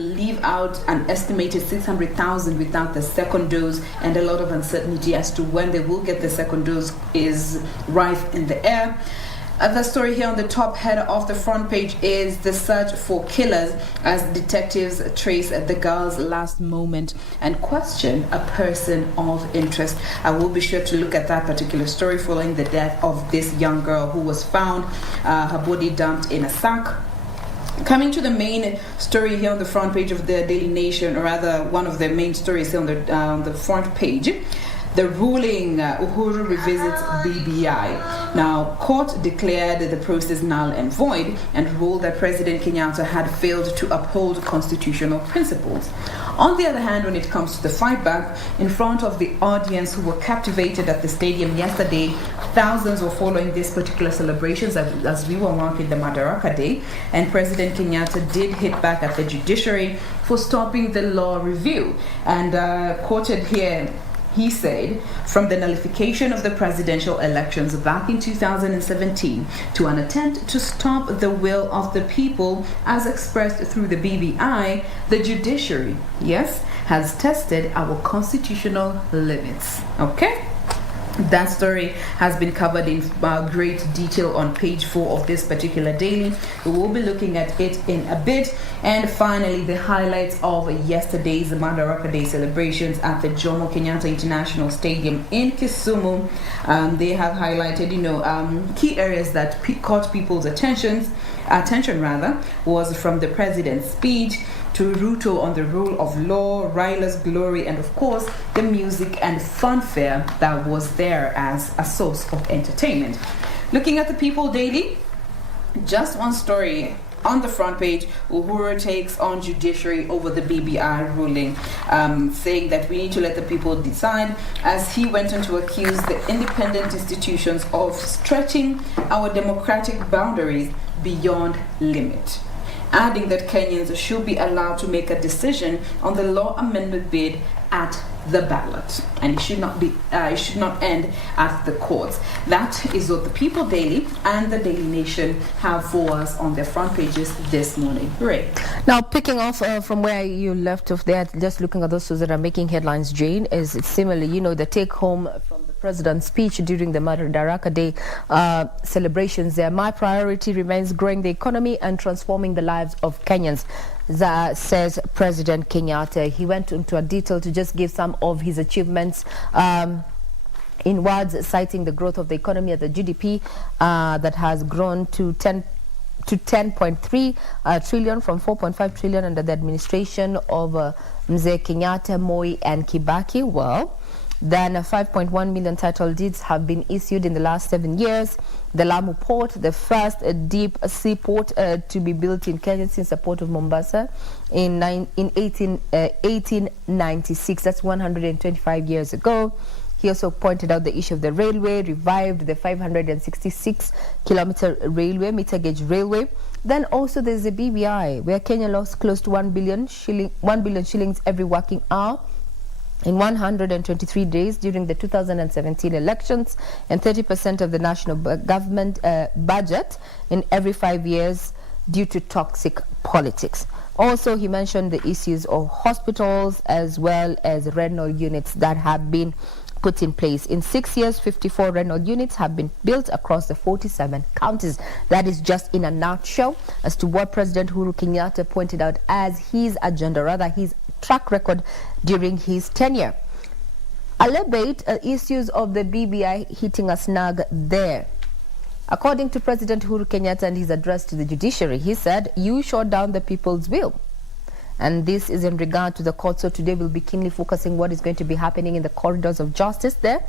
leave out an estimated 600,000 without the second dose, and a lot of uncertainty as to when they will get the second dose is rife in the air. The story here on the top header of the front page is the search for killers as detectives trace the girl's last moment and question a person of interest. I will be sure to look at that particular story following the death of this young girl who was found, her body dumped in a sack. Coming to the main story here on the front page of the Daily Nation, or rather one of the main stories here on the front page. The ruling, Uhuru revisits BBI. Now, court declared the process null and void and ruled that President Kenyatta had failed to uphold constitutional principles. On the other hand, when it comes to the fight back, in front of the audience who were captivated at the stadium yesterday, thousands were following this particular celebrations as we were marking the Madaraka Day, and President Kenyatta did hit back at the judiciary for stopping the law review. And quoted here, he said, from the nullification of the presidential elections back in 2017 to an attempt to stop the will of the people as expressed through the BBI, the judiciary, yes, has tested our constitutional limits. Okay? That story has been covered in great detail on page 4 of this particular daily. We will be looking at it in a bit. And finally, the highlights of yesterday's Madaraka Day celebrations at the Jomo Kenyatta International Stadium in Kisumu. They have highlighted, key areas that caught people's attention was from the president's speech to Ruto on the rule of law, Raila's glory, and of course the music and funfair that was there as a source of entertainment. Looking at the People Daily, just one story on the front page. Uhuru takes on judiciary over the BBI ruling, saying that we need to let the people decide, as he went on to accuse the independent institutions of stretching our democratic boundaries beyond limit, adding that Kenyans should be allowed to make a decision on the law amendment bid at the ballot, and it should not end at the courts. That is what the People Daily and the Daily Nation have for us on their front pages this morning. Ray. Now, picking off from where you left off there, just looking at those that are making headlines, Jane, is similarly, the take home from the president's speech during the Madaraka Day celebrations there. My priority remains growing the economy and transforming the lives of Kenyans, says President Kenyatta. He went into a detail to just give some of his achievements in words, citing the growth of the economy at the GDP that has grown to 10.3 trillion from 4.5 trillion under the administration of Mzee Kenyatta, Moi and Kibaki. Well, then 5.1 million title deeds have been issued in the last 7 years. The Lamu Port, the first deep sea port to be built in Kenya since the port of Mombasa in 1896. That's 125 years ago. He also pointed out the issue of the railway, revived the 566-kilometer railway, meter gauge railway. Then also there's the BBI, where Kenya lost close to 1 billion shillings every working hour in 123 days during the 2017 elections, and 30% of the national government budget in every 5 years due to toxic politics. Also, he mentioned the issues of hospitals as well as renal units that have been put in place. In 6 years, 54 renal units have been built across the 47 counties. That is just in a nutshell as to what President Uhuru Kenyatta pointed out as his agenda, rather his track record during his tenure. Albeit issues of the BBI hitting a snag there. According to President Uhuru Kenyatta and his address to the judiciary, he said, "You shot down the people's will." And this is in regard to the court. So today we'll be keenly focusing what is going to be happening in the corridors of justice there,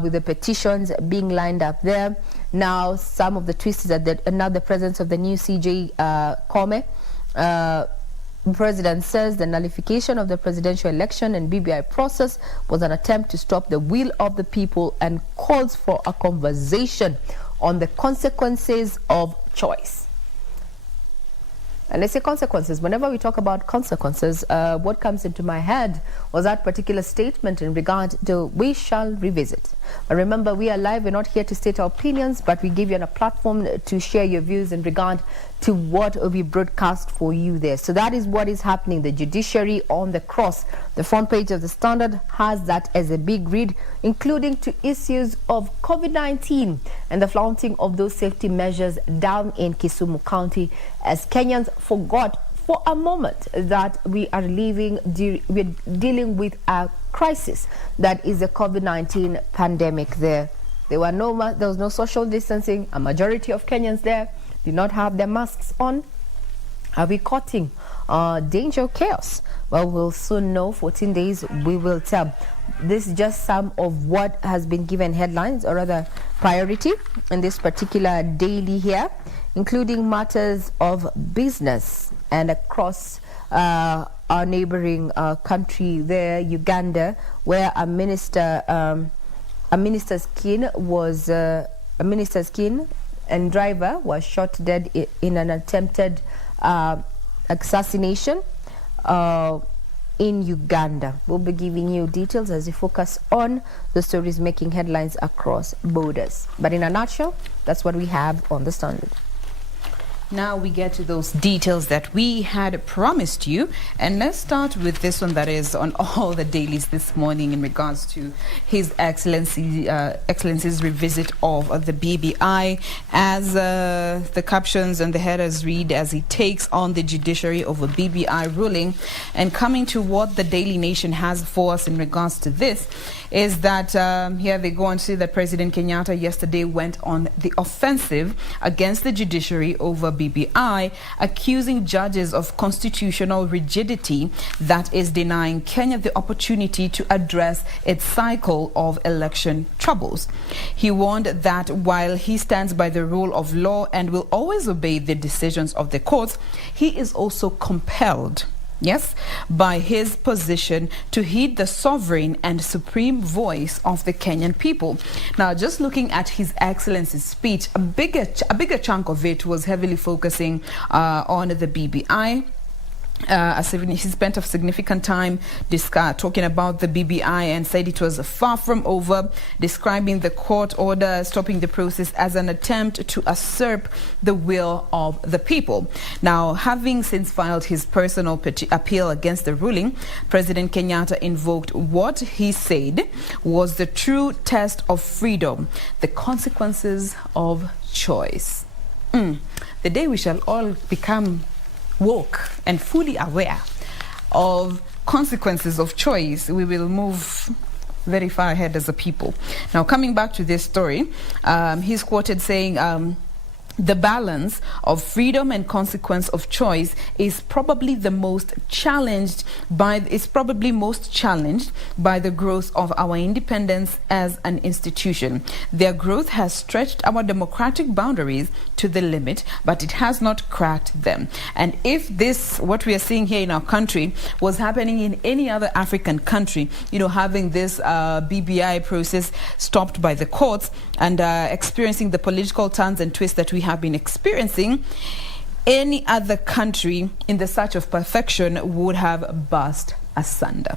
with the petitions being lined up there. Now, some of the twists is that the presence of the new CJ Kome. The president says the nullification of the presidential election and BBI process was an attempt to stop the will of the people and calls for a conversation on the consequences of choice. And I say consequences. Whenever we talk about consequences, what comes into my head was that particular statement in regard to we shall revisit. But remember, we are live. We're not here to state our opinions, but we give you a platform to share your views in regard to what we broadcast for you there. So that is what is happening. The judiciary on the cross. The front page of the Standard has that as a big read, including to issues of COVID-19 and the flaunting of those safety measures down in Kisumu County, as Kenyans forgot for a moment that we're dealing with a crisis that is the COVID-19 pandemic there. There was no social distancing. A majority of Kenyans there did not have their masks on. Are we courting danger or chaos? Well, we'll soon know. 14 days, we will tell. This is just some of what has been given headlines, or rather priority, in this particular daily here, including matters of business and across our neighboring country there, Uganda, where a minister's kin and driver was shot dead in an attempted assassination in Uganda. We'll be giving you details as we focus on the stories making headlines across borders. But in a nutshell, that's what we have on the Standard. Now we get to those details that we had promised you, and let's start with this one that is on all the dailies this morning in regards to His Excellency's revisit of the BBI, as the captions and the headers read, as he takes on the judiciary of a BBI ruling. And coming to what the Daily Nation has for us in regards to this is that here they go on to say that President Kenyatta yesterday went on the offensive against the judiciary over BBI, accusing judges of constitutional rigidity that is denying Kenya the opportunity to address its cycle of election troubles. He warned that while he stands by the rule of law and will always obey the decisions of the courts, he is also compelled, yes, by his position to heed the sovereign and supreme voice of the Kenyan people. Now, just looking at His Excellency's speech, a bigger chunk of it was heavily focusing on the BBI. He spent a significant time talking about the BBI and said it was far from over, describing the court order stopping the process as an attempt to usurp the will of the people. Now, having since filed his personal appeal against the ruling, President Kenyatta invoked what he said was the true test of freedom, the consequences of choice. The day we shall all become woke and fully aware of consequences of choice, we will move very far ahead as a people. Now, coming back to this story, he's quoted saying, the balance of freedom and consequence of choice is probably most challenged by the growth of our independence as an institution. Their growth has stretched our democratic boundaries to the limit, but it has not cracked them. And if this, what we are seeing here in our country, was happening in any other African country, having this BBI process stopped by the courts and experiencing the political turns and twists that we have been experiencing, any other country in the search of perfection would have burst asunder.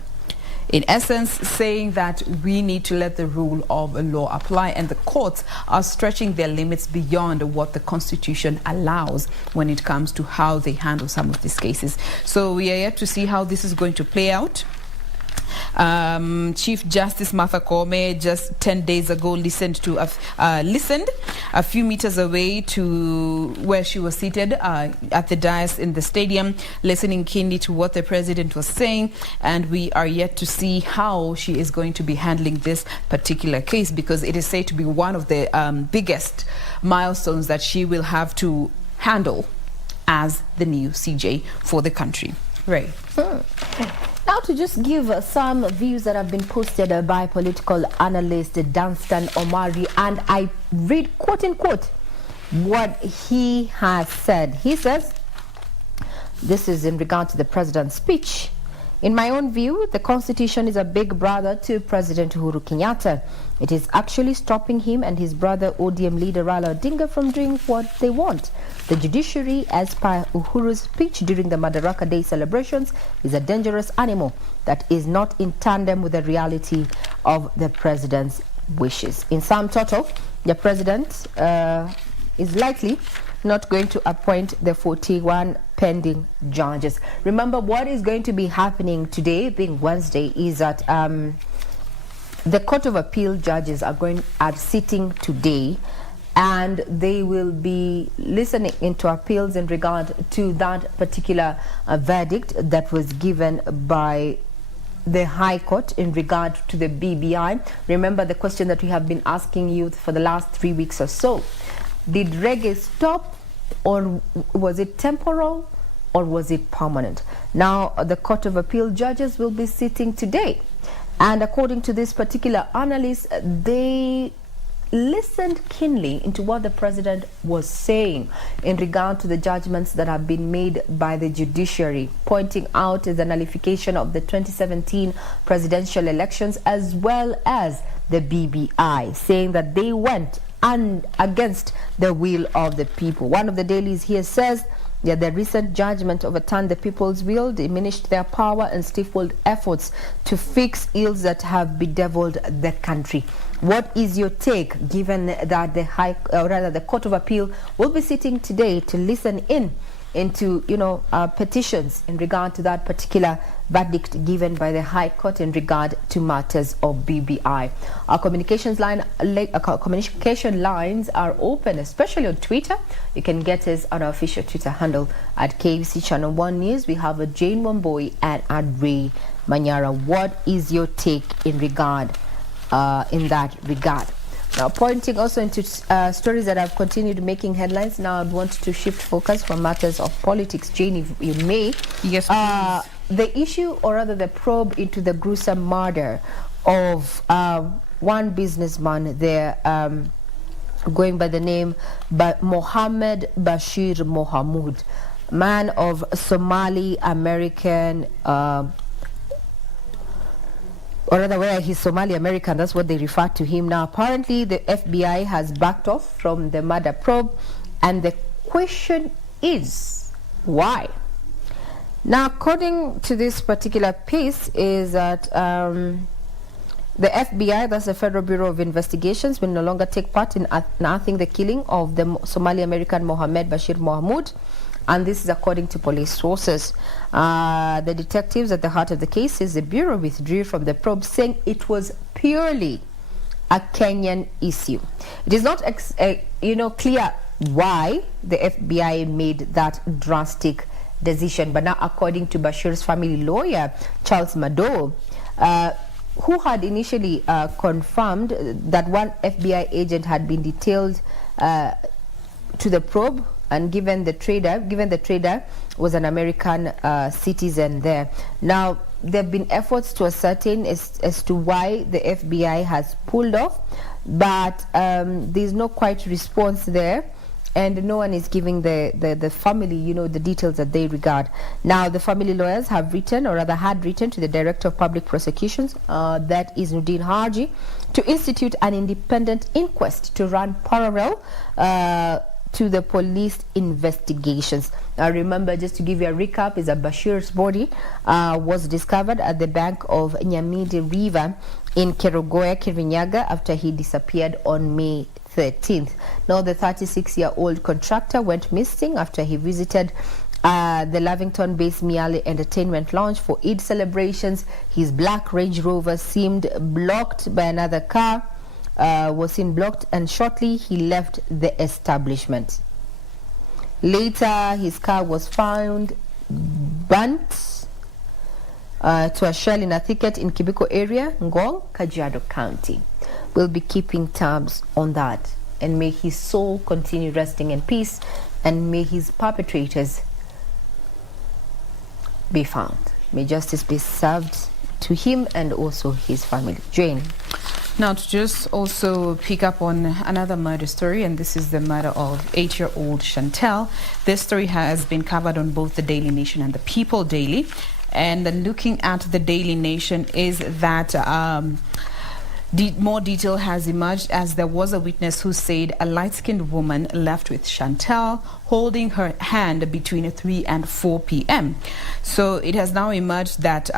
In essence, saying that we need to let the rule of law apply, and the courts are stretching their limits beyond what the Constitution allows when it comes to how they handle some of these cases. So we are yet to see how this is going to play out. Chief Justice Martha Koome just 10 days ago listened a few meters away to where she was seated at the dais in the stadium, listening keenly to what the president was saying, and we are yet to see how she is going to be handling this particular case, because it is said to be one of the biggest milestones that she will have to handle as the new CJ for the country. Ray. Now, to just give some views that have been posted by political analyst Danstan Omari, and I read quote unquote what he has said. He says, this is in regard to the president's speech. In my own view, the Constitution is a big brother to President Uhuru Kenyatta. It is actually stopping him and his brother ODM leader Raila Odinga from doing what they want. The judiciary, as per Uhuru's speech during the Madaraka Day celebrations, is a dangerous animal that is not in tandem with the reality of the president's wishes. In sum total, the president is likely not going to appoint the 41 pending judges. Remember, what is going to be happening today, being Wednesday, is that the Court of Appeal judges are sitting today, and they will be listening into appeals in regard to that particular verdict that was given by the High Court in regard to the BBI. Remember the question that we have been asking you for the last 3 weeks or so. Did reggae stop, or was it temporal, or was it permanent? Now, the Court of Appeal judges will be sitting today. And according to this particular analyst, they listened keenly into what the president was saying in regard to the judgments that have been made by the judiciary, pointing out the nullification of the 2017 presidential elections as well as the BBI, saying that they went against the will of the people. One of the dailies here says that the recent judgment overturned the people's will, diminished their power, and stifled efforts to fix ills that have bedeviled the country. What is your take, given that the Court of Appeal will be sitting today to listen into petitions in regard to that particular verdict given by the High Court in regard to matters of BBI? Our communication lines are open, especially on Twitter. You can get us on our official Twitter handle at KBC Channel 1 News. We have a Jain Wambui and at Ray Manyara. What is your take in that regard? Now, pointing also into stories that have continued making headlines, now I want to shift focus from matters of politics. Jane, if you may. Yes, please. The issue, or rather the probe into the gruesome murder of one businessman there, going by the name Mohammed Bashir Mohamud, man of Somali American, or rather where he's Somali American, that's what they refer to him now. Apparently the FBI has backed off from the murder probe, and the question is why? Now, according to this particular piece, is that the FBI, that's the Federal Bureau of Investigations, will no longer take part in unearthing the killing of the Somali American Mohammed Bashir Mohamud. And this is according to police sources. The detectives at the heart of the case says the Bureau withdrew from the probe, saying it was purely a Kenyan issue. It is not clear why the FBI made that drastic decision. But now, according to Bashir's family lawyer, Charles Mado, who had initially confirmed that one FBI agent had been detailed to the probe, and given the trader was an American citizen there. Now, there have been efforts to ascertain as to why the FBI has pulled off, but there's no quite response there, and no one is giving the family, the details that they regard. Now, the family lawyers have written, or rather had written, to the Director of Public Prosecutions, that is Nudin Haji, to institute an independent inquest to run parallel to the police investigations. Now, remember, just to give you a recap, is that Bashir's body was discovered at the bank of Nyamidi River in Kerugoya, Kirinyaga, after he disappeared on May 13th. Now, the 36-year-old contractor went missing after he visited the Lavington-based Miale Entertainment Lounge for Eid celebrations. His black Range Rover seemed blocked by another car, was seen blocked, and shortly he left the establishment. Later, his car was found burnt to a shell in a thicket in Kibiko area, Ngong, Kajiado County. We'll be keeping tabs on that, and may his soul continue resting in peace, and may his perpetrators be found. May justice be served to him and also his family. Jane. Now, to just also pick up on another murder story, and this is the murder of 8-year-old Chantel. This story has been covered on both the Daily Nation and the People Daily. And then looking at the Daily Nation is that more detail has emerged as there was a witness who said a light-skinned woman left with Chantel holding her hand between 3 and 4 p.m. So it has now emerged that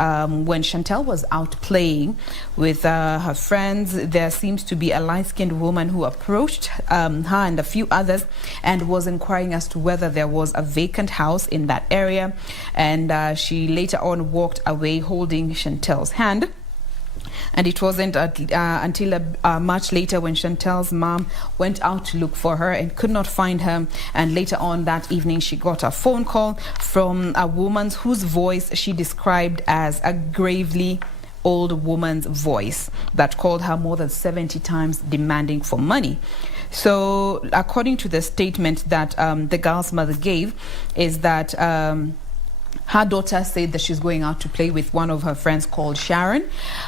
when Chantel was out playing with her friends, there seems to be a light-skinned woman who approached her and a few others and was inquiring as to whether there was a vacant house in that area. And she later on walked away holding Chantel's hand. And it wasn't until much later when Chantel's mom went out to look for her and could not find her. And later on that evening, she got a phone call from a woman whose voice she described as a gravely old woman's voice that called her more than 70 times demanding for money. So according to the statement that the girl's mother gave, is that her daughter said that she's going out to play with one of her friends called Sharon,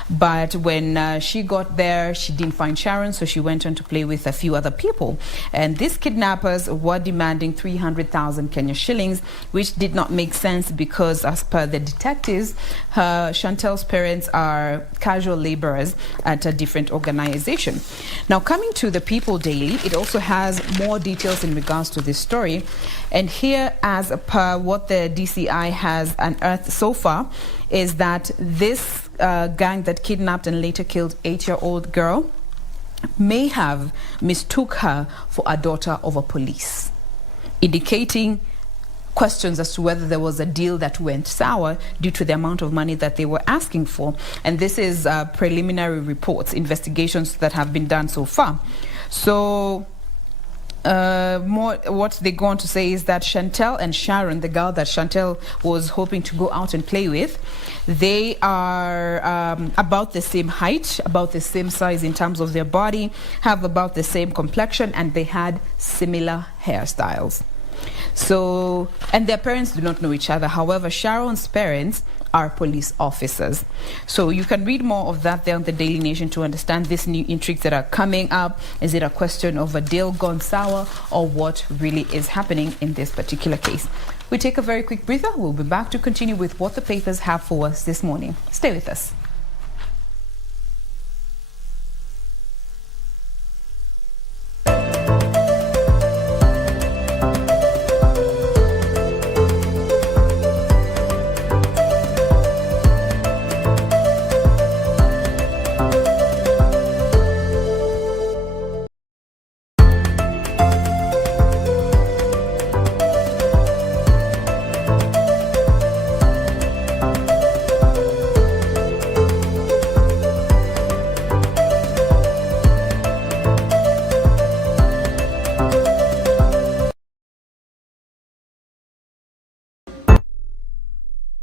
but when she got there, she didn't find Sharon, so she went on to play with a few other people. And these kidnappers were demanding 300,000 Kenya shillings, which did not make sense because, as per the detectives, Chantel's parents are casual laborers at a different organization. Now, coming to the People Daily, it also has more details in regards to this story. And here, as per what the DCI has unearthed so far, is that this gang that kidnapped and later killed 8-year-old girl may have mistook her for a daughter of a police, indicating questions as to whether there was a deal that went sour due to the amount of money that they were asking for. And this is preliminary reports, investigations that have been done so far. So what they go on to say is that Chantel and Sharon, the girl that Chantel was hoping to go out and play with, they are about the same height, about the same size in terms of their body, have about the same complexion, and they had similar hairstyles. So, and their parents do not know each other. However, Sharon's parents are police officers. So you can read more of that there on the Daily Nation to understand these new intrigues that are coming up. Is it a question of a deal gone sour, or what really is happening in this particular case? We take a very quick breather. We'll be back to continue with what the papers have for us this morning. Stay with us.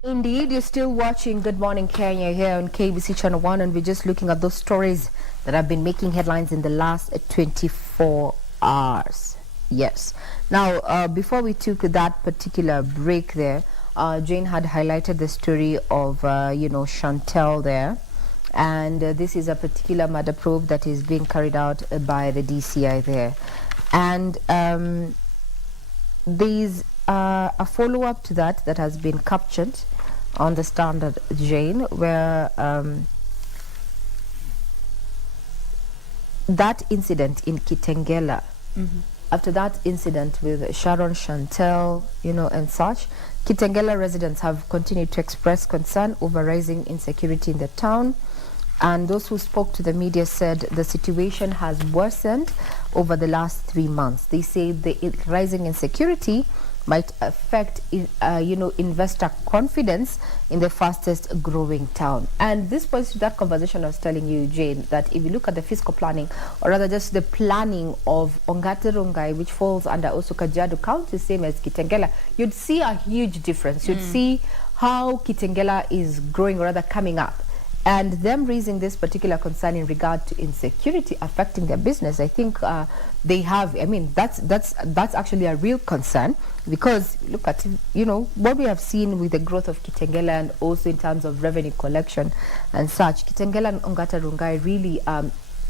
Indeed, you're still watching Good Morning Kenya here on KBC Channel 1, and we're just looking at those stories that have been making headlines in the last 24 hours. Yes. Now, before we took that particular break there, Jain had highlighted the story of, Chantel there. And this is a particular murder probe that is being carried out by the DCI there. And there's a follow-up to that has been captured on the Standard, Jain, where that incident in Kitengela, after that incident with Sharon, Chantel, and such, Kitengela residents have continued to express concern over rising insecurity in the town. And those who spoke to the media said the situation has worsened over the last 3 months. They say the rising insecurity might affect, investor confidence in the fastest growing town. And this points to that conversation I was telling you, Jain, that if you look at the fiscal planning, or rather just the planning of Ongata Rongai, which falls under also Kajiado County, same as Kitengela, you'd see a huge difference. You'd see how Kitengela is growing, or rather coming up. And them raising this particular concern in regard to insecurity affecting their business, I think they have. I mean, that's actually a real concern, because look at what we have seen with the growth of Kitengela, and also in terms of revenue collection and such. Kitengela and Ongata Rongai really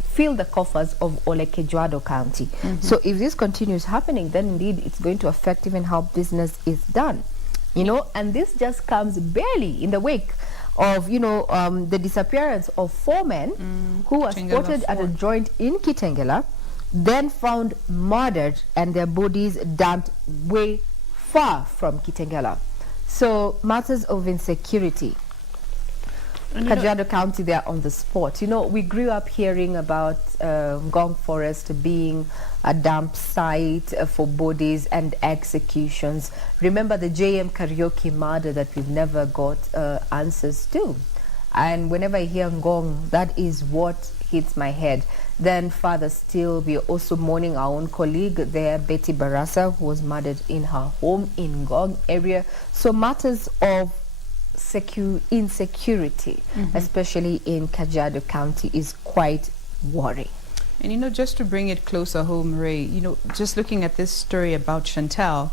fill the coffers of Kajiado County. So if this continues happening, then indeed it's going to affect even how business is done. you know, and this just comes barely in the wake of, you know, the disappearance of 4 men who were spotted at a joint in Kitengela, then found murdered and their bodies dumped way far from Kitengela. So matters of insecurity. Kajiado County, they are on the spot. You know, we grew up hearing about Ngong Forest being a dump site for bodies and executions. Remember the JM karaoke murder that we've never got answers to. And whenever I hear Ngong, that is what hits my head. Then further still, we are also mourning our own colleague there, Betty Barasa, who was murdered in her home in Ngong area. So matters of insecurity, especially in Kajiado County, is quite worrying. And you know, just to bring it closer home, Ray, you know, just looking at this story about Chantal,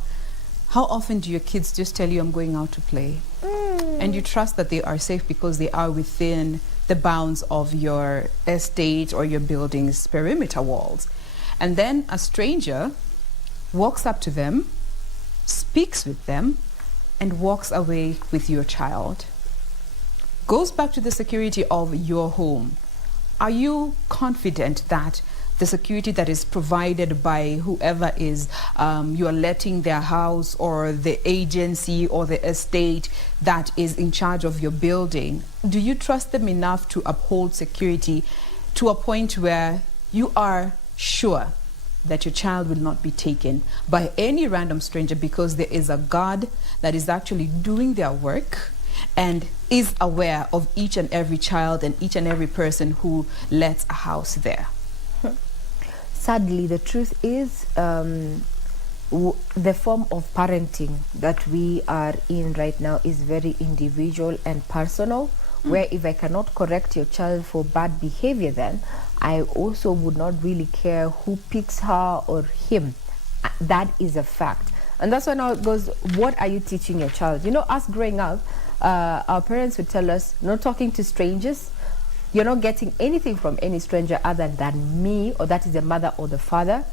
how often do your kids just tell you, I'm going out to play? And you trust that they are safe because they are within the bounds of your estate or your building's perimeter walls. And then a stranger walks up to them, speaks with them, and walks away with your child. Goes back to the security of your home. Are you confident that the security that is provided by whoever is you are letting their house, or the agency or the estate that is in charge of your building, do you trust them enough to uphold security to a point where you are sure that your child will not be taken by any random stranger, because there is a guard that is actually doing their work and is aware of each and every child and each and every person who lets a house there? Sadly, the truth is the form of parenting that we are in right now is very individual and personal, where if I cannot correct your child for bad behavior, then I also would not really care who picks her or him. That is a fact. And that's why now it goes, what are you teaching your child? You know, us growing up, our parents would tell us, not talking to strangers. You're not getting anything from any stranger other than me, or that is the mother or the father.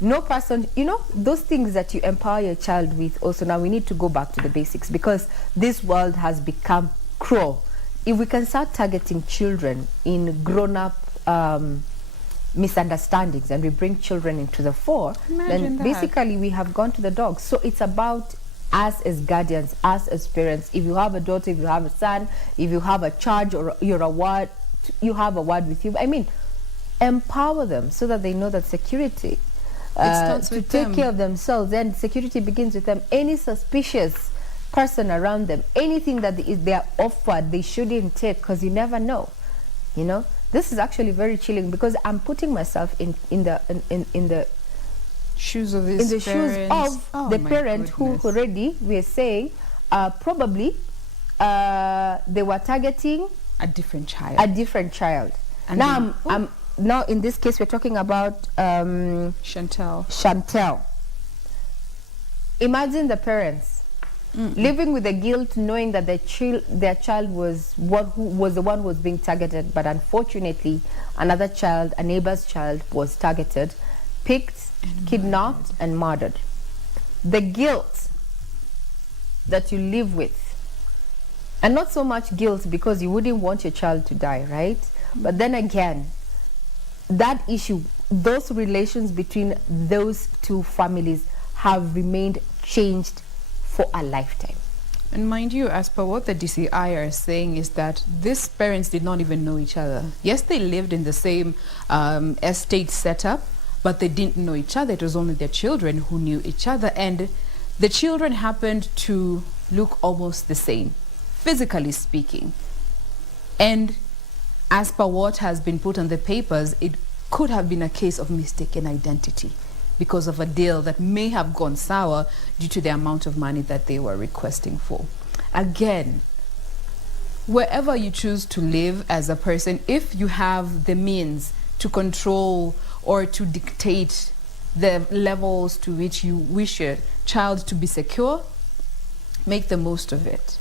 No person, you know, those things that you empower your child with. Also, now we need to go back to the basics, because this world has become cruel. If we can start targeting children in grown-up misunderstandings, and we bring children into the fore, then basically we have gone to the dogs. So it's about us as guardians, us as parents. If you have a daughter, if you have a son, if you have a charge, or you're a ward, you have a word with you. I mean, empower them so that they know that security to take care of themselves. Then security begins with them. Any suspicious person around them, anything that they are offered, they shouldn't take, because you never know. You know, this is actually very chilling, because I'm putting myself in the shoes of the shoes of the parent who already, we are saying, probably they were targeting a different child. And now now in this case we're talking about Chantal. Imagine the parents living with the guilt, knowing that their child was who was the one who was being targeted, but unfortunately another child, a neighbor's child, was targeted, picked, kidnapped and murdered. The guilt that you live with. And not so much guilt because you wouldn't want your child to die, right? But then again, that issue, those relations between those two families have remained changed for a lifetime. And mind you, as per what the DCI are saying, is that these parents did not even know each other. Yes, they lived in the same estate setup, but they didn't know each other. It was only their children who knew each other. And the children happened to look almost the same, physically speaking. And as per what has been put on the papers, it could have been a case of mistaken identity because of a deal that may have gone sour due to the amount of money that they were requesting for. Again, wherever you choose to live as a person, if you have the means to control or to dictate the levels to which you wish your child to be secure, make the most of it.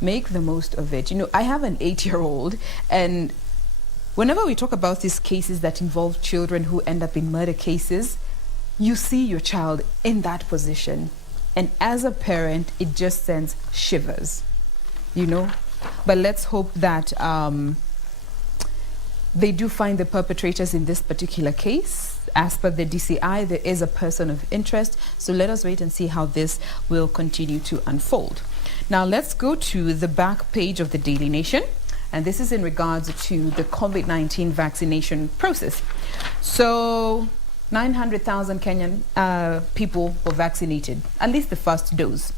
Make the most of it. You know, I have an 8-year-old, and whenever we talk about these cases that involve children who end up in murder cases, you see your child in that position. And as a parent, it just sends shivers, you know. But let's hope that they do find the perpetrators in this particular case. As per the DCI, there is a person of interest. So let us wait and see how this will continue to unfold. Now let's go to the back page of the Daily Nation. And this is in regards to the COVID-19 vaccination process. So 900,000 Kenyan people were vaccinated, at least the first dose.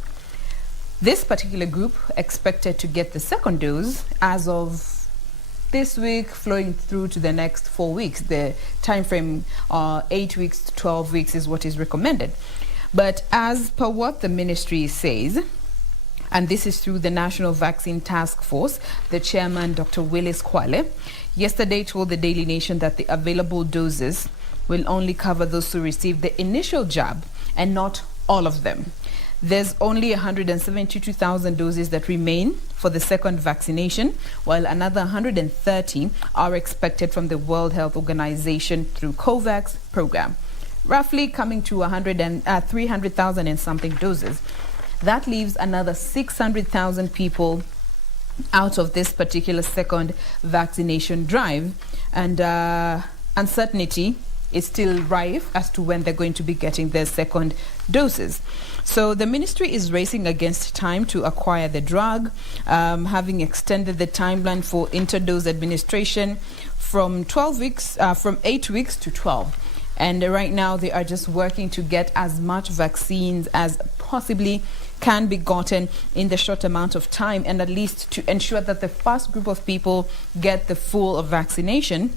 This particular group expected to get the second dose as of this week, flowing through to the next 4 weeks. The time frame, 8 weeks to 12 weeks, is what is recommended. But as per what the ministry says, and this is through the National Vaccine Task Force, the chairman, Dr. Willis Kwale, yesterday told the Daily Nation that the available doses will only cover those who received the initial jab and not all of them. There's only 172,000 doses that remain for the second vaccination, while another 130 are expected from the World Health Organization through COVAX program, roughly coming to 300,000 and something doses. That leaves another 600,000 people out of this particular second vaccination drive, and uncertainty is still rife as to when they're going to be getting their second doses. So the ministry is racing against time to acquire the drug, having extended the timeline for interdose administration from 8 weeks to 12. And right now they are just working to get as much vaccines as possibly can be gotten in the short amount of time, and at least to ensure that the first group of people get the full vaccination.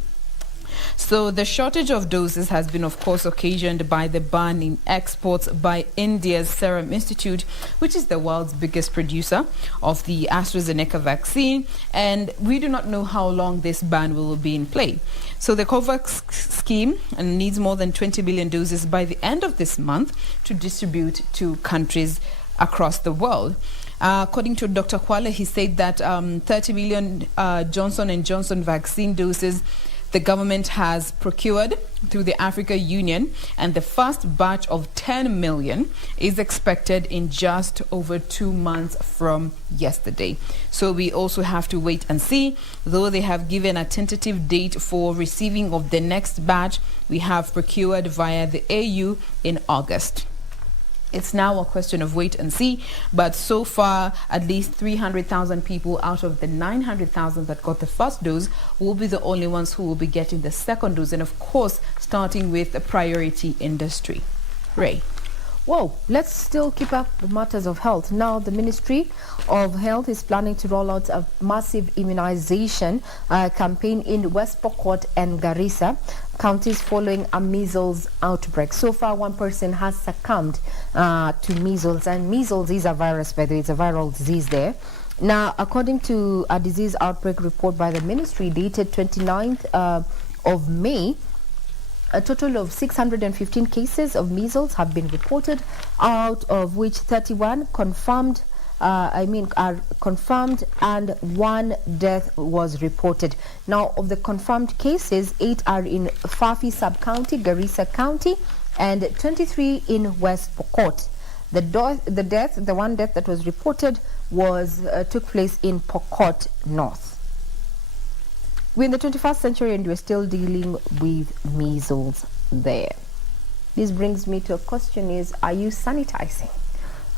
So the shortage of doses has been, of course, occasioned by the ban in exports by India's Serum Institute, which is the world's biggest producer of the AstraZeneca vaccine. And we do not know how long this ban will be in play. So the COVAX scheme needs more than 20 billion doses by the end of this month to distribute to countries across the world. According to Dr. Kwale, he said that 30 million Johnson & Johnson vaccine doses the government has procured through the Africa Union, and the first batch of 10 million is expected in just over 2 months from yesterday. So we also have to wait and see. Though they have given a tentative date for receiving of the next batch, we have procured via the AU in August. It's now a question of wait and see, but so far, at least 300,000 people out of the 900,000 that got the first dose will be the only ones who will be getting the second dose, and of course, starting with the priority industry. Ray. Whoa, let's still keep up with matters of health. Now, the Ministry of Health is planning to roll out a massive immunization campaign in West Pokot and Garissa counties following a measles outbreak. So far, one person has succumbed to measles, and measles is a virus, by the way, it's a viral disease there. Now, according to a disease outbreak report by the ministry dated 29th of May, a total of 615 cases of measles have been reported, out of which 31 confirmed, are confirmed, and 1 death was reported. Now, of the confirmed cases, 8 are in Fafi sub-county, Garissa County, and 23 in West Pokot. The one death that was reported took place in Pokot North. We're in the 21st century and we're still dealing with measles there. This brings me to a question is, are you sanitizing?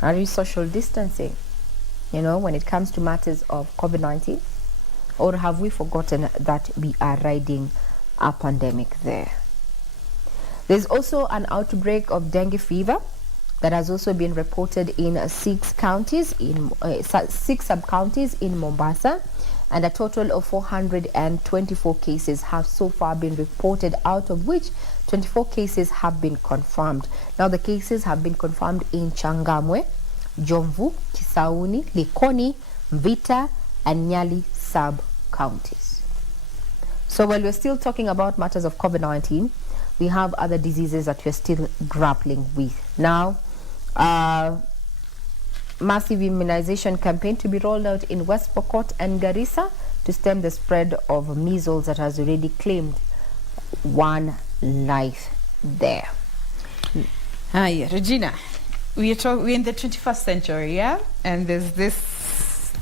Are you social distancing? You know, when it comes to matters of COVID-19? Or have we forgotten that we are riding a pandemic there? There's also an outbreak of dengue fever that has also been reported in 6 counties, in 6 sub-counties in Mombasa. And a total of 424 cases have so far been reported, out of which 24 cases have been confirmed. Now, the cases have been confirmed in Changamwe, Jomvu, Kisauni, Likoni, Mvita, and Nyali sub-counties. So while we're still talking about matters of COVID-19, we have other diseases that we're still grappling with. Now, massive immunization campaign to be rolled out in West Pokot and Garissa to stem the spread of measles that has already claimed 1 life there. Hi, Regina. we're in the 21st century, yeah? And there's this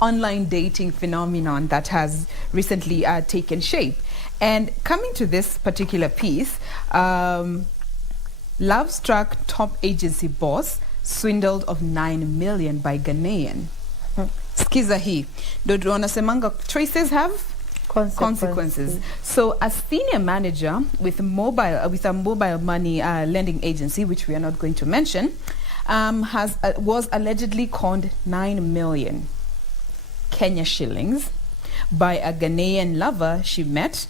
online dating phenomenon that has recently taken shape. And coming to this particular piece, love-struck top agency boss swindled of 9 million by Ghanaian. Skiza hii. Ndo wanasemanga choices have consequences. So a senior manager with a mobile money lending agency, which we are not going to mention, was allegedly conned 9 million Kenya shillings by a Ghanaian lover she met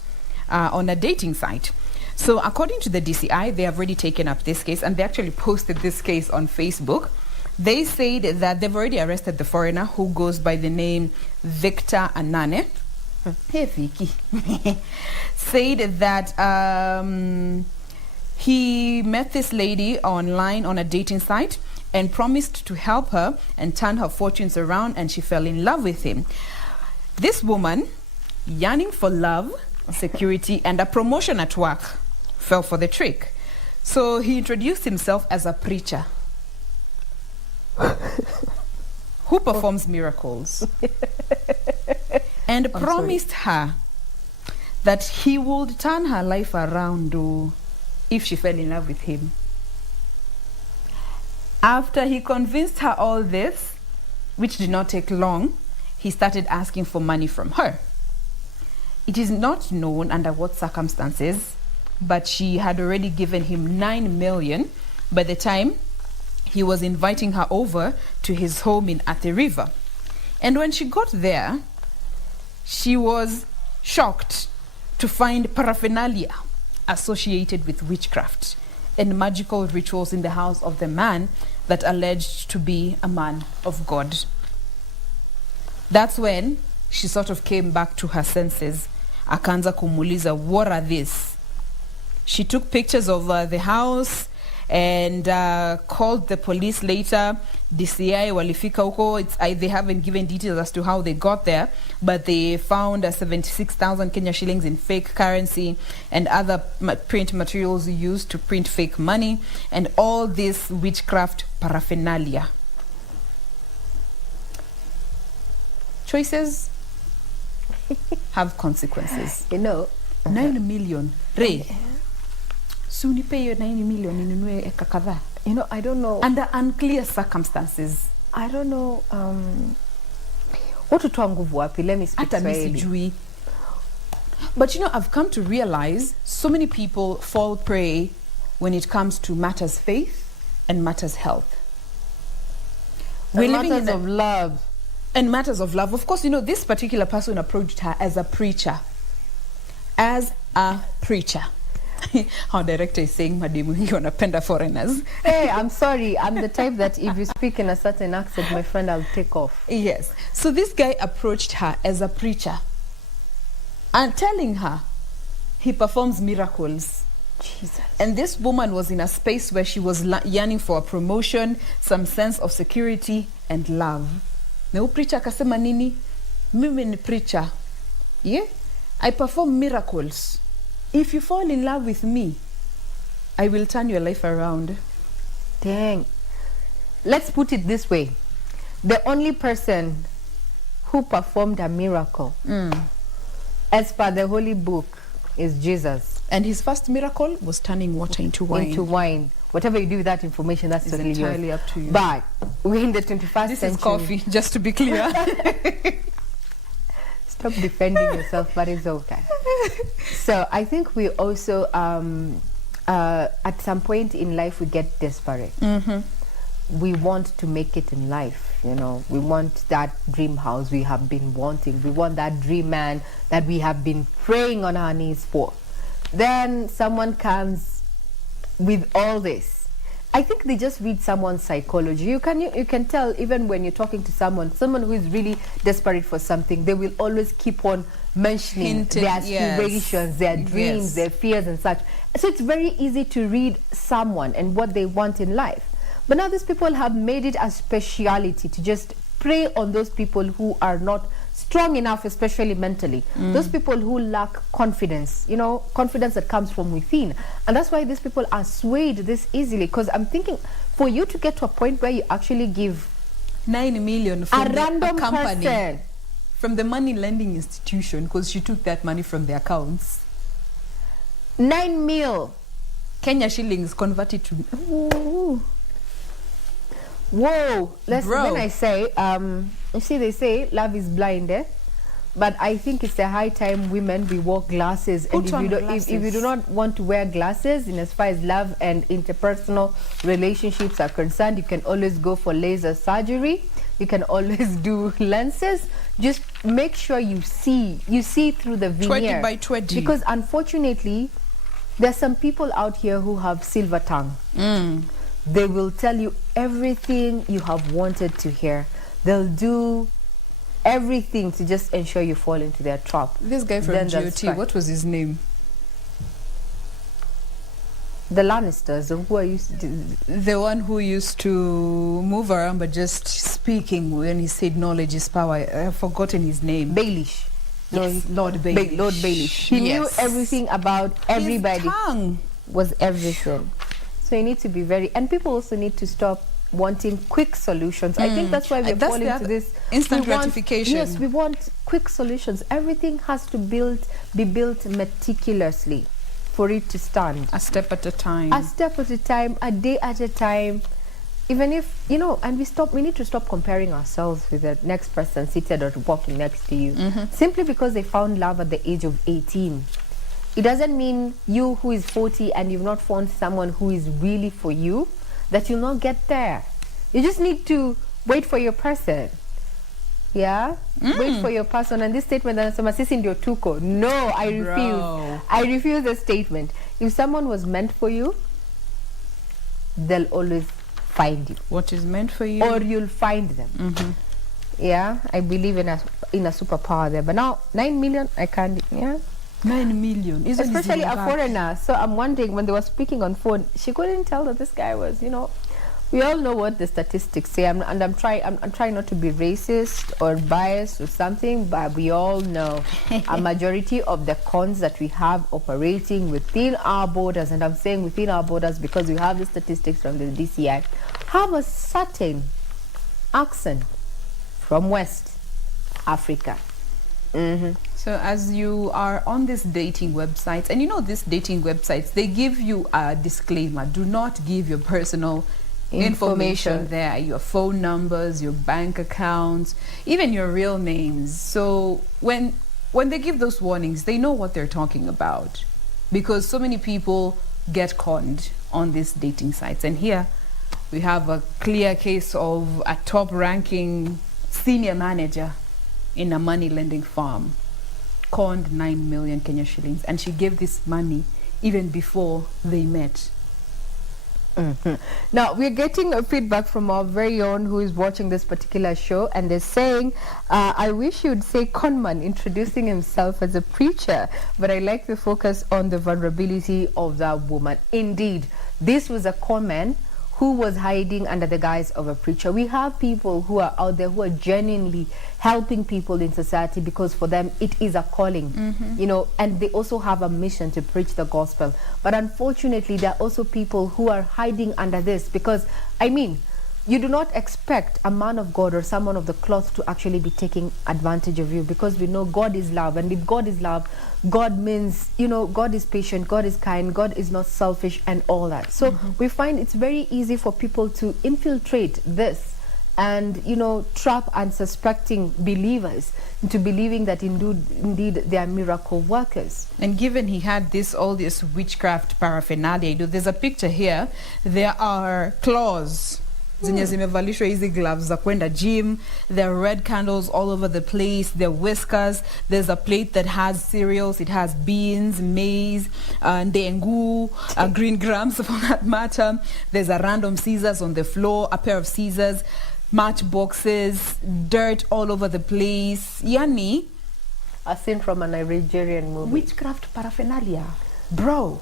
on a dating site. So according to the DCI, they have already taken up this case, and they actually posted this case on Facebook. They said that they've already arrested the foreigner, who goes by the name Victor Anane. Hey, Vicky. Said that he met this lady online on a dating site and promised to help her and turn her fortunes around, and she fell in love with him. This woman, yearning for love, security, and a promotion at work, fell for the trick. So he introduced himself as a preacher who performs miracles and promised her that he would turn her life around if she fell in love with him. After he convinced her all this, which did not take long, he started asking for money from her. It is not known under what circumstances, but she had already given him 9 million by the time he was inviting her over to his home in Athi River. And when she got there, she was shocked to find paraphernalia associated with witchcraft and magical rituals in the house of the man that alleged to be a man of God. That's when she sort of came back to her senses. Akaanza kumuuliza, what are these? She took pictures of the house and called the police later. DCI walifika huko. They haven't given details as to how they got there, but they found 76,000 Kenya shillings in fake currency and other print materials used to print fake money, and all this witchcraft paraphernalia. Choices have consequences. 9 million. Ray. Soon pay your 9 million in eka kadhaa. I don't know. Under unclear circumstances. I don't know. Watutoa nguvu wapi? Let me speak Swahili. But I've come to realize so many people fall prey when it comes to matters faith and matters health. We're living in of love. And matters of love. Of course, this particular person approached her as a preacher. As a preacher. Our director is saying, Madimu, you wanapenda foreigners. Hey, I'm sorry. I'm the type that if you speak in a certain accent, my friend, I'll take off. Yes. So this guy approached her as a preacher and telling her he performs miracles. Jesus. And this woman was in a space where she was yearning for a promotion, some sense of security and love. Na preacher akasema nini? Mimi ni preacher. Yeah? I perform miracles. If you fall in love with me, I will turn your life around. Dang. Let's put it this way. The only person who performed a miracle, as per the Holy Book, is Jesus. And his first miracle was turning water into wine. Into wine. Whatever you do with that information, that's totally entirely up to you. But we're in the 21st century. This is coffee, just to be clear. Stop defending yourself, but it's okay. So I think we also, at some point in life, we get desperate. We want to make it in life, We want that dream house we have been wanting. We want that dream man that we have been praying on our knees for. Then someone comes with all this. I think they just read someone's psychology. You can tell even when you're talking to someone who is really desperate for something, they will always keep on mentioning their aspirations, their dreams, their fears and such. So it's very easy to read someone and what they want in life. But now these people have made it a speciality to just prey on those people who are not strong enough, especially mentally. Those people who lack confidence, confidence that comes from within. And that's why these people are swayed this easily. Because I'm thinking, for for you to get to a point where you actually give 9 million a from random a company, person. from the money lending institution, because she took that money from the accounts. 9 mil. Kenya shillings converted to. Ooh. Whoa. When I say, you see, they say love is blind, eh? But I think it's a high time women we wear glasses. And if you do not want to wear glasses, in as far as love and interpersonal relationships are concerned, you can always go for laser surgery. You can always do lenses. Just make sure you see through the veneer. 20 by 20. Because unfortunately, there's some people out here who have silver tongue. They will tell you everything you have wanted to hear. They'll do everything to just ensure you fall into their trap. This guy from GOT, what was his name? The Lannisters, who are used to... The one who used to move around but just speaking when he said knowledge is power. I've forgotten his name. Baelish. Yes, Lord Baelish. Lord Baelish. He knew everything about everybody. His tongue was everything. So you need to be very... And people also need to stop wanting quick solutions. I think that's why we're falling into this instant gratification. Yes, we want quick solutions. Everything has to be built meticulously for it to stand. A step at a time. A step at a time, a day at a time. Even if, you know, and we need to stop comparing ourselves with the next person seated or walking next to you. Simply because they found love at the age of 18. It doesn't mean you who is 40 and you've not found someone who is really for you, that you'll not get there. You just need to wait for your person. Yeah? Wait for your person. And this statement that sisi ndio tuko. No, I refuse. Bro. I refuse the statement. If someone was meant for you, they'll always find you. What is meant for you? Or you'll find them. Yeah? I believe in a superpower there. But now, 9 million, I can't... Yeah? 9 million. Especially a foreigner. So I'm wondering, when they were speaking on phone, she couldn't tell that this guy was, you know... We all know what the statistics say, I'm trying not to be racist or biased or something, but we all know a majority of the cons that we have operating within our borders, and I'm saying within our borders because we have the statistics from the DCI, have a certain accent from West Africa. So as you are on these dating websites, and you know these dating websites, they give you a disclaimer: do not give your personal information there, your phone numbers, your bank accounts, even your real names. So when they give those warnings, they know what they're talking about, because so many people get conned on these dating sites. And here we have a clear case of a top-ranking senior manager in a money lending firm conned 9 million Kenya shillings, and she gave this money even before they met. Now, we're getting a feedback from our very own who is watching this particular show, and they're saying, I wish you'd say conman introducing himself as a preacher, but I like the focus on the vulnerability of that woman. Indeed, this was a conman who was hiding under the guise of a preacher. We have people who are out there who are genuinely helping people in society because for them it is a calling, you know, and they also have a mission to preach the gospel. But unfortunately, there are also people who are hiding under this because, I mean, you do not expect a man of God or someone of the cloth to actually be taking advantage of you, because we know God is love, and if God is love, God means, you know, God is patient, God is kind, God is not selfish and all that. So we find it's very easy for people to infiltrate this and, you know, trap unsuspecting believers into believing that indeed they are miracle workers. And given he had all this witchcraft paraphernalia, there's a picture here. There are claws zenye zimevalishwa hizi gloves za kwenda gym. There are red candles all over the place. There are whiskers. There's a plate that has cereals. It has beans, maize, ndengu, green grams for that matter. There's a random scissors on the floor, a pair of scissors, matchboxes, dirt all over the place. Yani, a scene from a Nigerian movie. Witchcraft paraphernalia. Bro,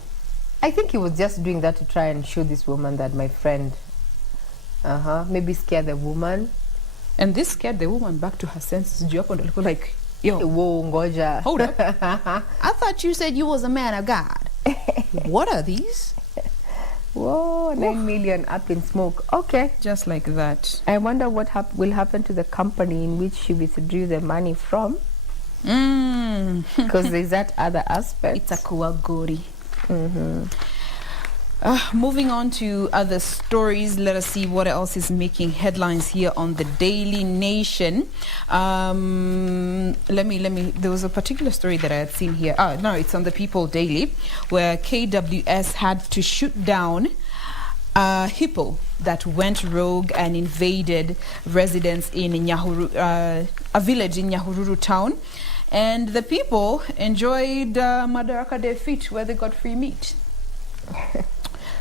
I think he was just doing that to try and show this woman that my friend... maybe scare the woman. And this scared the woman back to her senses. Like, yo, whoa, ngoja. Hold up. I thought you said you was a man of God. What are these? Whoa, 9 million up in smoke. Okay. Just like that. I wonder what will happen to the company in which she withdrew the money from. Because there's that other aspect. It's a kuagori. Mm-hmm. Moving on to other stories, let us see what else is making headlines here on the Daily Nation. Let me, there was a particular story that I had seen here. No, it's on the People Daily, where KWS had to shoot down a hippo that went rogue and invaded residents in a village in Nyahururu town. And the people enjoyed Madaraka Day feat, where they got free meat.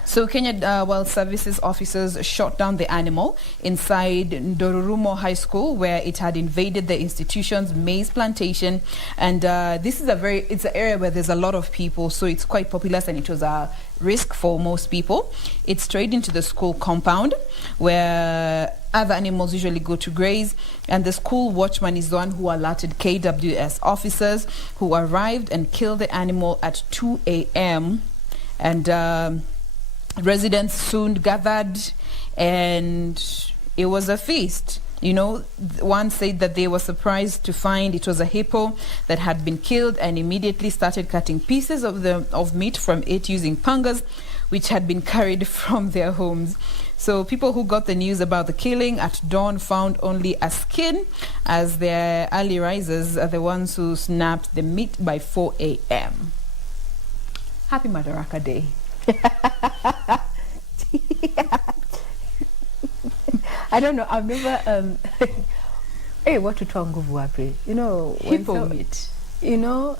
So Kenya Wild Services officers shot down the animal inside Ndorurumo High School, where it had invaded the institution's maize plantation. And this is it's an area where there's a lot of people, so it's quite populous, and it was a risk for most people. It strayed into the school compound, where other animals usually go to graze, and the school watchman is the one who alerted KWS officers, who arrived and killed the animal at 2 a.m. And residents soon gathered, and it was a feast. You know, one said that they were surprised to find it was a hippo that had been killed, and immediately started cutting pieces of meat from it using pangas, which had been carried from their homes. So people who got the news about the killing at dawn found only a skin, as their early risers are the ones who snapped the meat by 4 a.m. Happy Madaraka Day. I don't know. I've never. Hey, what to tell nguvu wapi? You know, hippo meat. You know.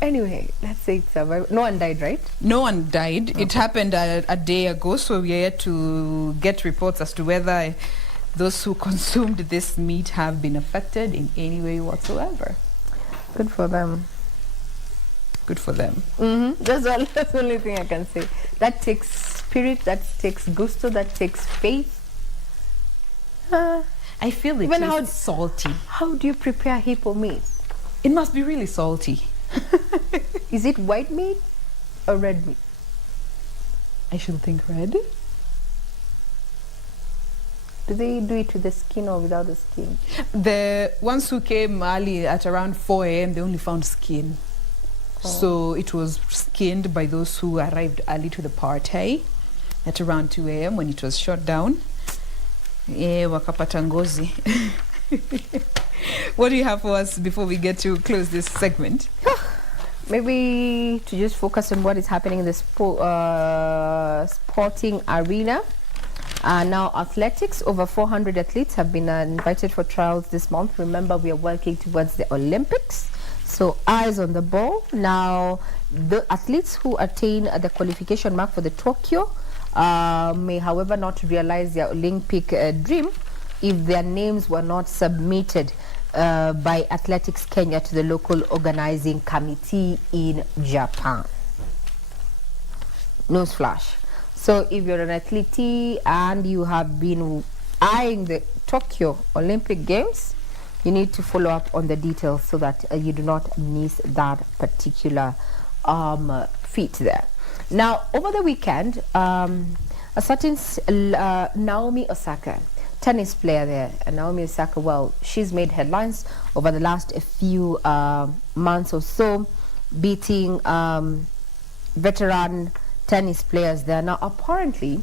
Anyway, let's say it's survived. No one died, right? No one died. Okay. It happened a day ago, so we are yet to get reports as to whether those who consumed this meat have been affected in any way whatsoever. Good for them. Good for them. Mm-hmm. That's the only thing I can say. That takes spirit, that takes gusto, that takes faith. I feel it is salty. How do you prepare hippo meat? It must be really salty. Is it white meat or red meat? I should think red. Do they do it with the skin or without the skin? The ones who came early at around 4 a.m., they only found skin. So it was skinned by those who arrived early to the party at around 2 a.m. when it was shot down. Wakapata ngozi. What do you have for us before we get to close this segment? Maybe to just focus on what is happening in the sporting arena. Now, athletics, over 400 athletes have been invited for trials this month. Remember, we are working towards the Olympics. So eyes on the ball. Now, the athletes who attain the qualification mark for the Tokyo may, however, not realize their Olympic dream if their names were not submitted by Athletics Kenya to the local organizing committee in Japan. Newsflash. So if you're an athlete and you have been eyeing the Tokyo Olympic Games, you need to follow up on the details so that you do not miss that particular feat there. Now, over the weekend, a certain Naomi Osaka, tennis player there, Naomi Osaka, well, she's made headlines over the last few months or so, beating veteran tennis players there. Now, apparently,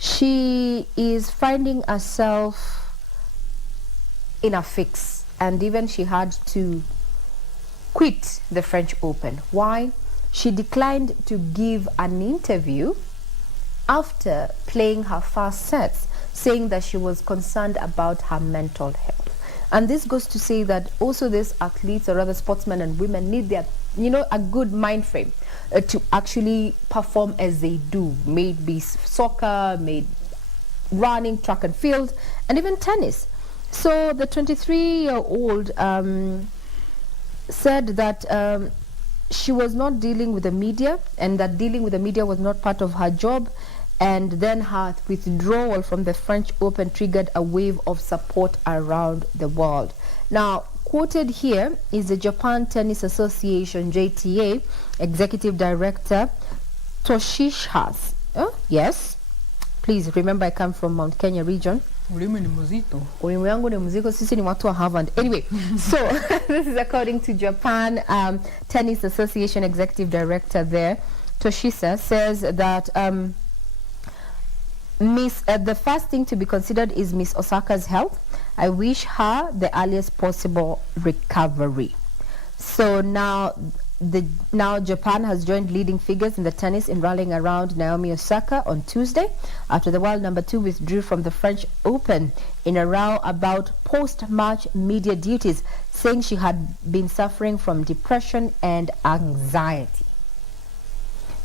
she is finding herself in a fix, and even she had to quit the French Open. Why? She declined to give an interview after playing her first sets, saying that she was concerned about her mental health. And this goes to say that also these athletes, or rather sportsmen and women, need their, a good mind frame to actually perform as they do. May it be soccer, may it running, track and field, and even tennis. So the 23-year-old said that she was not dealing with the media, and that dealing with the media was not part of her job, and then her withdrawal from the French Open triggered a wave of support around the world. Now, quoted here is the Japan Tennis Association, JTA, Executive Director Toshihisa Yes. Please remember I come from Mount Kenya region. Ulimi ni mzito. Ulimi wangu ni mzito, sisi ni watu wa Harvard. Anyway, so this is according to Japan Tennis Association Executive Director there, Toshisa, says that the first thing to be considered is Miss Osaka's health. I wish her the earliest possible recovery. So now Japan has joined leading figures in the tennis in rallying around Naomi Osaka on Tuesday after the world number 2 withdrew from the French Open in a row about post-match media duties, saying she had been suffering from depression and anxiety.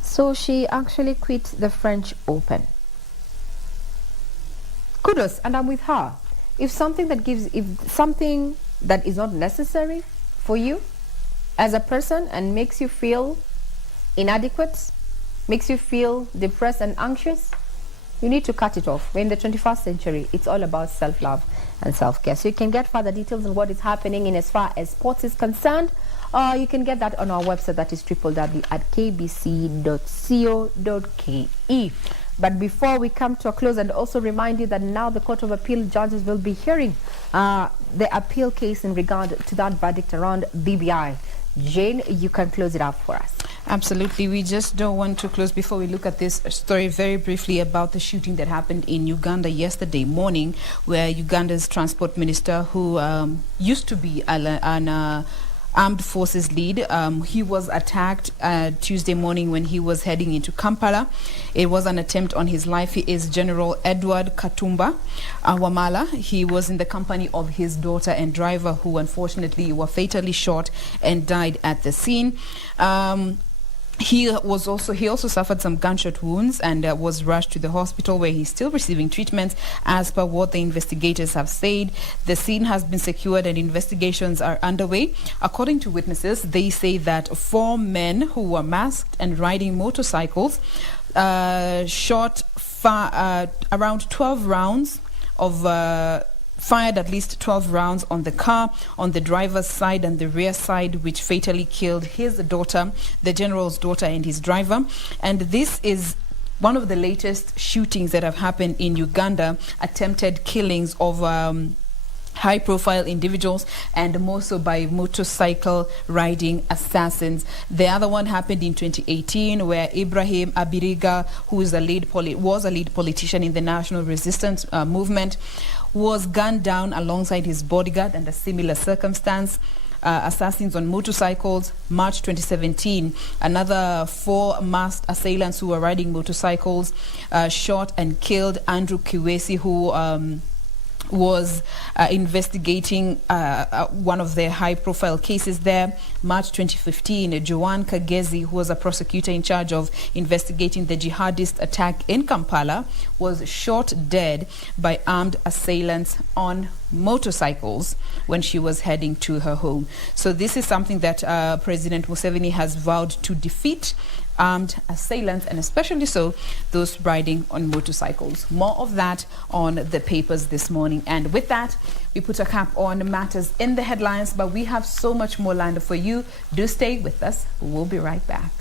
So she actually quit the French Open. Kudos, and I'm with her. If something that is not necessary for you as a person and makes you feel inadequate, makes you feel depressed and anxious, you need to cut it off. We're in the 21st century. It's all about self-love and self-care. So you can get further details on what is happening in as far as sports is concerned. You can get that on our website, that is www.kbc.co.ke. But before we come to a close, and also remind you that now the Court of Appeal judges will be hearing the appeal case in regard to that verdict around BBI. Jane, you can close it up for us. Absolutely. We just don't want to close before we look at this story very briefly about the shooting that happened in Uganda yesterday morning, where Uganda's transport minister, who used to be an armed forces lead, he was attacked Tuesday morning when he was heading into Kampala. It was an attempt on his life. He is General Edward Katumba Wamala. He was in the company of his daughter and driver, who unfortunately were fatally shot and died at the scene. He also suffered some gunshot wounds and was rushed to the hospital, where he's still receiving treatment, as per what the investigators have said. The scene has been secured and investigations are underway. According to witnesses, they say that 4 men who were masked and riding motorcycles shot around 12 rounds of fired at least 12 rounds on the car, on the driver's side and the rear side, which fatally killed his daughter, the general's daughter, and his driver. And this is one of the latest shootings that have happened in Uganda, attempted killings of high-profile individuals, and more so by motorcycle riding assassins. The other one happened in 2018, where Ibrahim Abiriga, who was a lead politician in the National Resistance Movement, was gunned down alongside his bodyguard under similar circumstance. Assassins on motorcycles. March 2017, another 4 masked assailants who were riding motorcycles shot and killed Andrew Kiwesi, who was investigating one of their high-profile cases there. March 2015, Joan Kagezi, who was a prosecutor in charge of investigating the jihadist attack in Kampala, was shot dead by armed assailants on motorcycles when she was heading to her home. So this is something that President Museveni has vowed to defeat: armed assailants, and especially so those riding on motorcycles. More of that on the papers this morning. And with that, we put a cap on matters in the headlines, but we have so much more lined up for you. Do stay with us. We'll be right back.